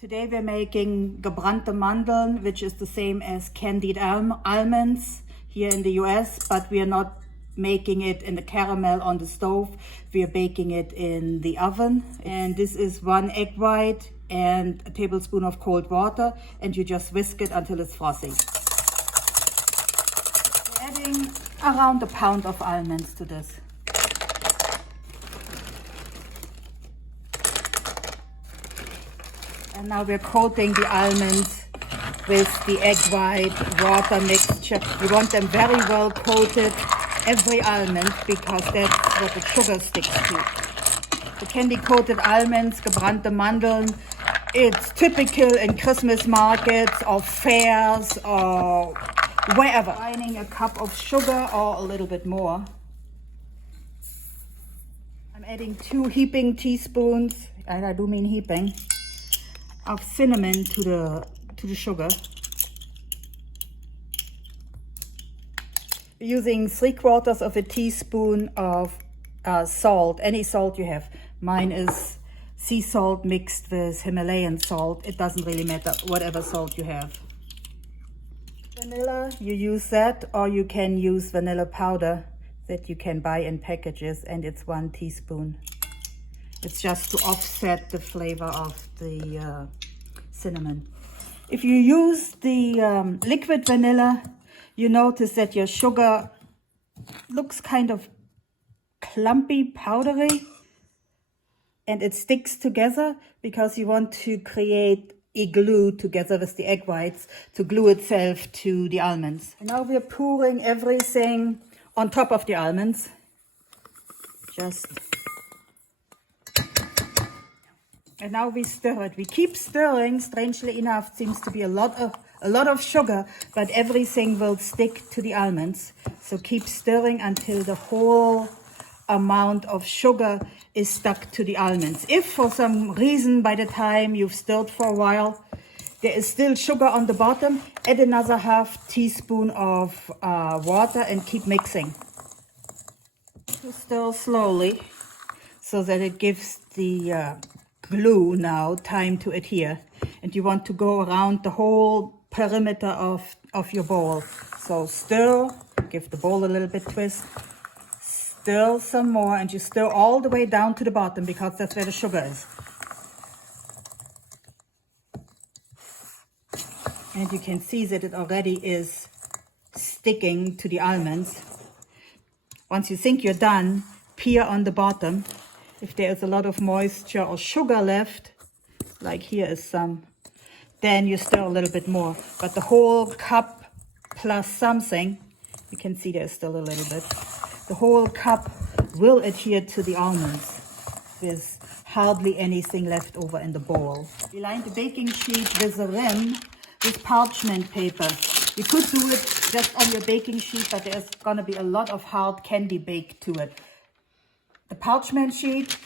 Today we're making Gebrannte Mandeln, which is the same as Candied Almonds here in the US, but we are not making it in the caramel on the stove. We are baking it in the oven. And this is 1 egg white and a tablespoon of cold water, and you just whisk it until it's frothy. We're adding around a pound of almonds to this. And now we're coating the almonds with the egg white water mixture. You want them very well coated, every almond, because that's what the sugar sticks to. The candy coated almonds, Gebrannte Mandeln, it's typical in Christmas markets or fairs or wherever. Lining a cup of sugar or a little bit more. I'm adding 2 heaping teaspoons, and I do mean heaping, of cinnamon to the sugar. Using 3/4 of a teaspoon of salt, any salt you have. Mine is sea salt mixed with Himalayan salt. It doesn't really matter, whatever salt you have. Vanilla, you use that, or you can use vanilla powder that you can buy in packages, and it's 1 teaspoon. It's just to offset the flavor of the cinnamon. If you use the liquid vanilla, you notice that your sugar looks kind of clumpy, powdery, and it sticks together because you want to create a glue together with the egg whites to glue itself to the almonds. And now we're pouring everything on top of the almonds. And now we stir it. We keep stirring. Strangely enough, seems to be a lot of sugar, but everything will stick to the almonds. So keep stirring until the whole amount of sugar is stuck to the almonds. If for some reason by the time you've stirred for a while, there is still sugar on the bottom, add another ½ teaspoon of water and keep mixing. Stir slowly so that it gives the glue now time to adhere, and you want to go around the whole perimeter of your bowl. So stir, give the bowl a little bit twist, stir some more, and you stir all the way down to the bottom because that's where the sugar is. And you can see that it already is sticking to the almonds. Once you think you're done, peer on the bottom. If there is a lot of moisture or sugar left, like here is some, then you stir a little bit more. But the whole cup plus something, you can see there's still a little bit, the whole cup will adhere to the almonds with hardly anything left over in the bowl. We line the baking sheet with a rim with parchment paper. You could do it just on your baking sheet, but there's gonna be a lot of hard candy baked to it. The parchment sheet,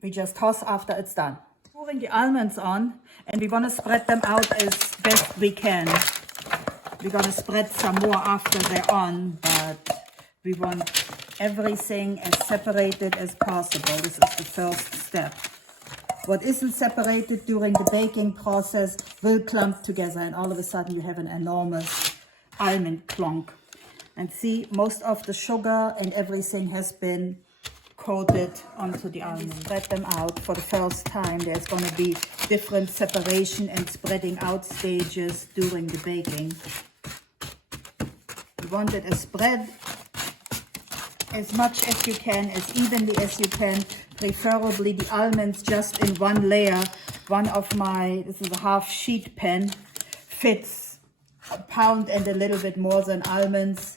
we just toss after it's done. Pouring the almonds on, and we want to spread them out as best we can. We're going to spread some more after they're on, but we want everything as separated as possible. This is the first step. What isn't separated during the baking process will clump together, and all of a sudden you have an enormous almond clunk. And see, most of the sugar and everything has been coated onto the almonds. Spread them out for the first time. There's going to be different separation and spreading out stages during the baking. You want it spread as much as you can, as evenly as you can, preferably the almonds just in one layer. One of my, this is a ½ sheet pan, fits a pound and a little bit more than almonds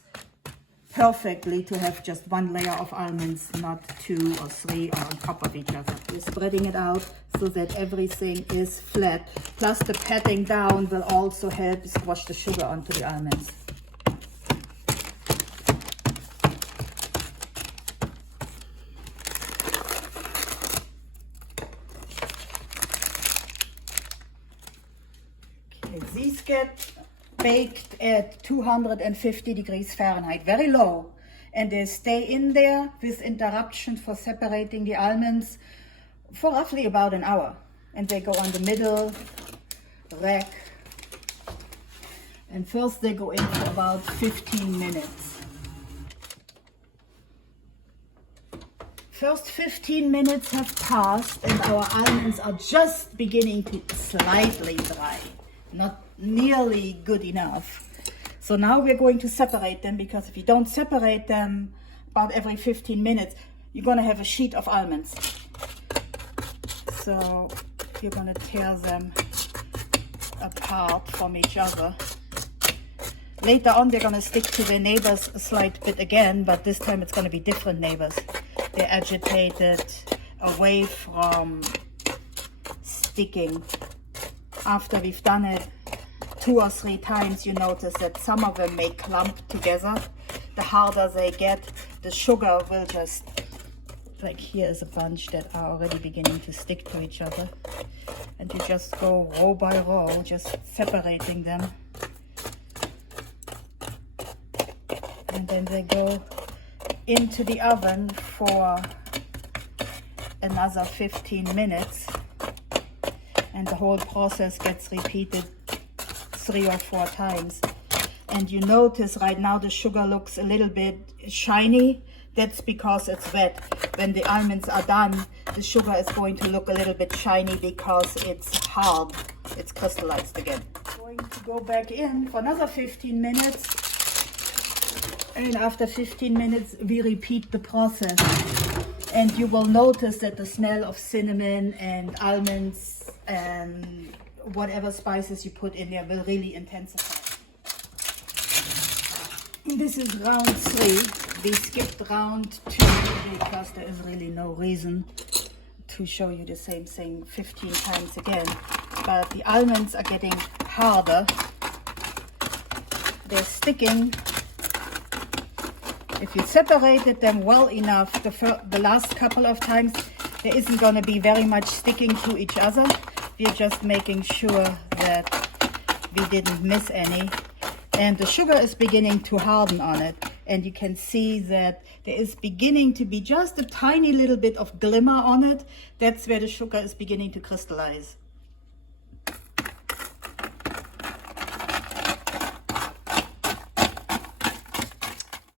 perfectly to have just one layer of almonds, not 2 or 3 on top of each other. We're spreading it out so that everything is flat. Plus the patting down will also help squash the sugar onto the almonds. Okay, these get baked at 250 degrees Fahrenheit, very low, and they stay in there with interruption for separating the almonds for roughly about an hour. and they go on the middle rack. And first they go in for about 15 minutes. First 15 minutes have passed and our almonds are just beginning to slightly dry. Not nearly good enough. So now we're going to separate them, because if you don't separate them about every 15 minutes, you're going to have a sheet of almonds. So you're going to tear them apart from each other. Later on they're going to stick to their neighbors a slight bit again, but this time it's going to be different neighbors. They're agitated, away from sticking. After we've done it 2 or 3 times, you notice that some of them may clump together. The harder they get, the sugar will just, like here is a bunch that are already beginning to stick to each other. And you just go row by row, just separating them. And then they go into the oven for another 15 minutes. And the whole process gets repeated 3 or 4 times. And you notice right now the sugar looks a little bit shiny. That's because it's wet. When the almonds are done, the sugar is going to look a little bit shiny because it's hard. It's crystallized again. Going to go back in for another 15 minutes. And after 15 minutes, we repeat the process. And you will notice that the smell of cinnamon and almonds and whatever spices you put in there will really intensify. This is round 3. We skipped round 2 because there is really no reason to show you the same thing 15 times again. But the almonds are getting harder. They're sticking. If you separated them well enough the last couple of times, there isn't going to be very much sticking to each other. We're just making sure that we didn't miss any. And the sugar is beginning to harden on it. And you can see that there is beginning to be just a tiny little bit of glimmer on it. That's where the sugar is beginning to crystallize.